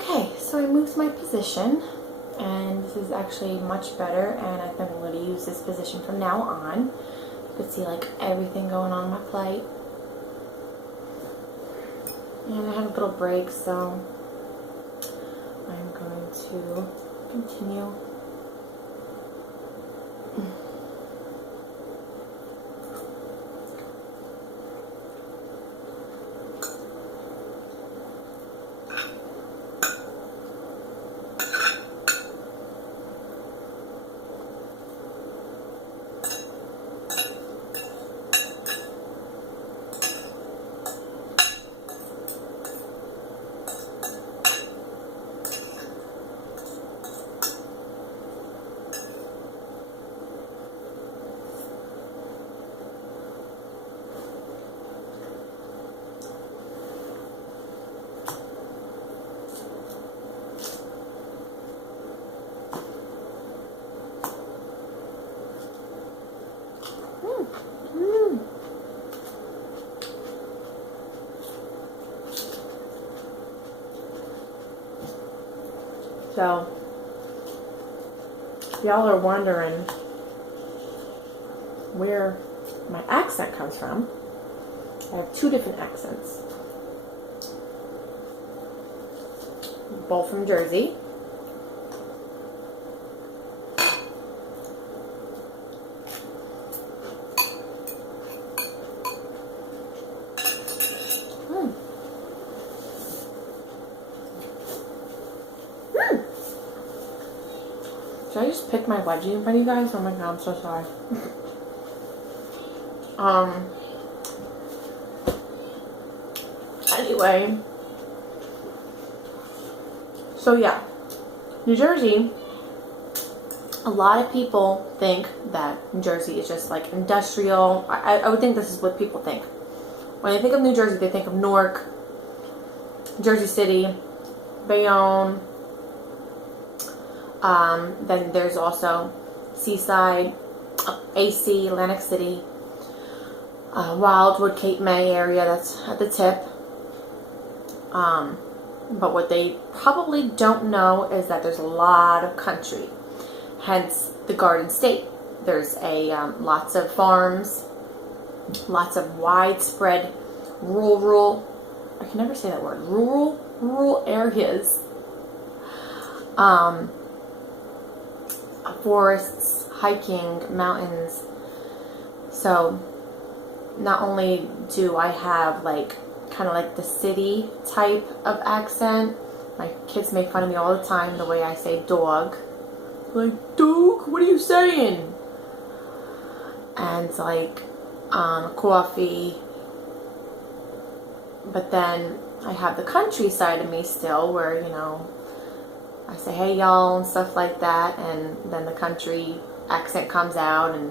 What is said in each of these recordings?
Okay, so I moved my position, and this is actually much better, and I think I'm going to use this position from now on. You can see like everything going on my plate. And I had a little break, so I'm going to continue. So, if y'all are wondering where my accent comes from, I have two different accents. Both from Jersey. Should I just pick my wedgie in front of you guys? Oh my god, I'm so sorry. Anyway. So yeah. New Jersey. A lot of people think that New Jersey is just like industrial. I would think this is what people think. When they think of New Jersey, they think of Newark, Jersey City, Bayonne. Then there's also Seaside, AC, Atlantic City, Wildwood, Cape May area, that's at the tip. But what they probably don't know is that there's a lot of country, hence the Garden State. There's lots of farms, lots of widespread rural, I can never say that word, rural areas. Forests, hiking, mountains. So not only do I have like kind of like the city type of accent, my kids make fun of me all the time the way I say dog. Like, dog, what are you saying? And like coffee. But then I have the countryside of me still, where, you know, I say, hey y'all, and stuff like that, and then the country accent comes out, and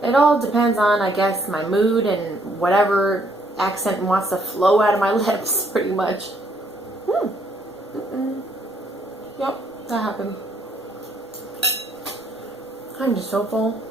it all depends on, I guess, my mood and whatever accent wants to flow out of my lips, pretty much. Yep, that happened. I'm just so full.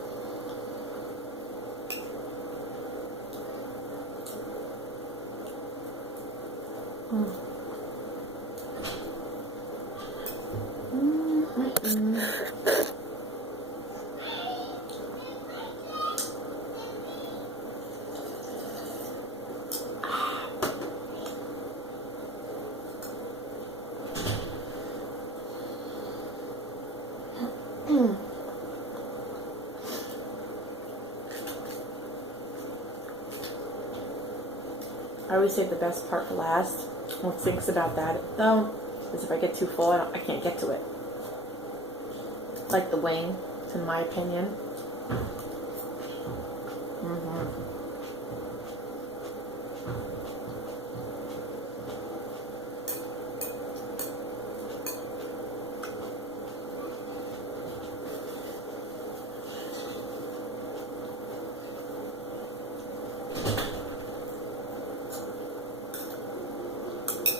I always save the best part for last. What stinks about that, though, is if I get too full, I can't get to it. Like the wing, in my opinion.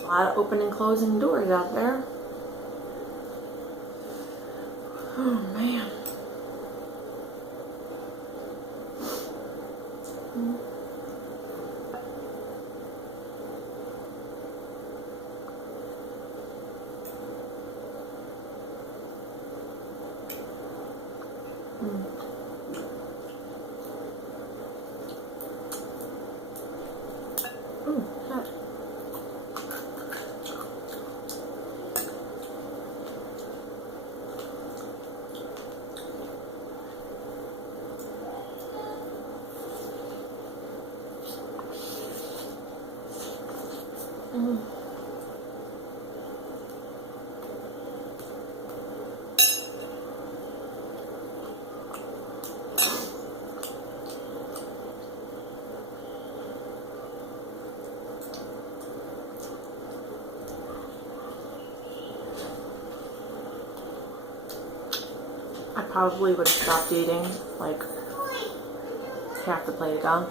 A lot of open and closing doors out there. Oh man. Hot. I probably would have stopped eating like half the plate ago.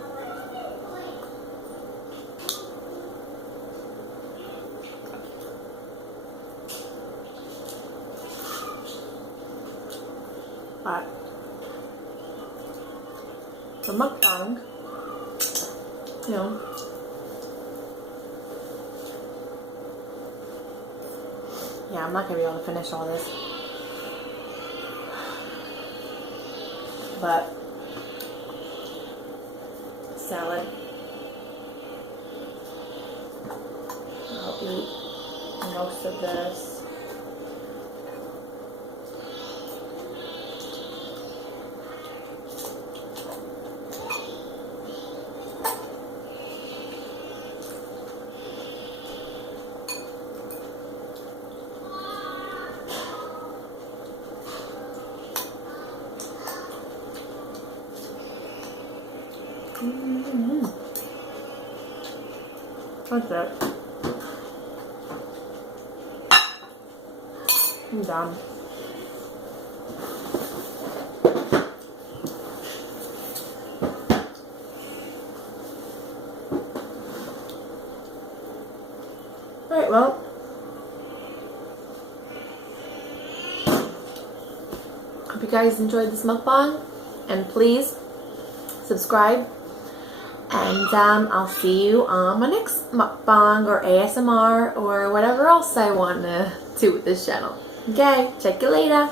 But the mukbang, you know, yeah, I'm not gonna be able to finish all this. But salad, I'll eat most of this. That's it. I'm done. Alright, well, hope you guys enjoyed this mukbang, and please subscribe. And I'll see you on my next mukbang or ASMR or whatever else I want to do with this channel. Okay, check you later.